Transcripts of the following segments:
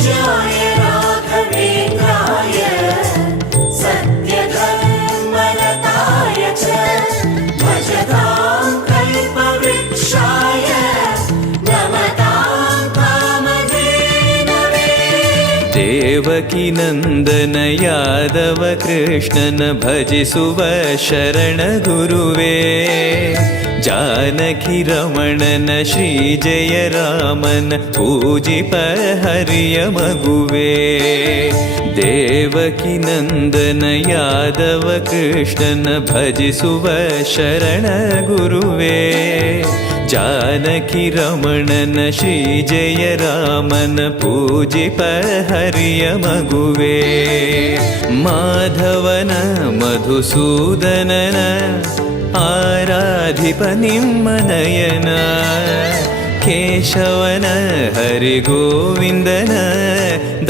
joy. देवकिनन्दन Yadava Krishnan भजिसुव शरणगुरुवे शरण गुरुवे जनकी रमण न श्रीजय रामन पूजिपहर्य मगुवे देवकी यादव कृष्णन भजिसुव शरणगुरुवे गुरुवे जानकिरमणन श्रीजय रामन पूजिपहर्य मगुवे। माधवन मधुसूदनन आराधिपनिं मनयन केशवन हरिगोविन्दन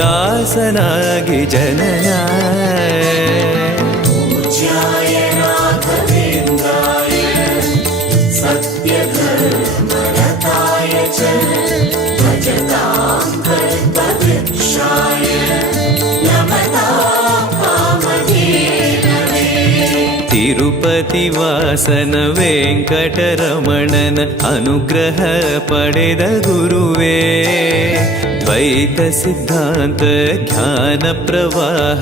दासनागि दासनागिजन ತಿರುಪತಿ ವಾಸನ ವೆಂಕಟರಮಣನ ಅನುಗ್ರಹ ಪಡೆದ ಗುರುವೇ ದ್ವೈತ ಸಿದ್ಧಾಂತ ಜ್ಞಾನ ಪ್ರವಾಹ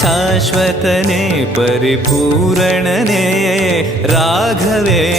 शाश्वतने परिपूरणने राघवेन्द्रप्रभुये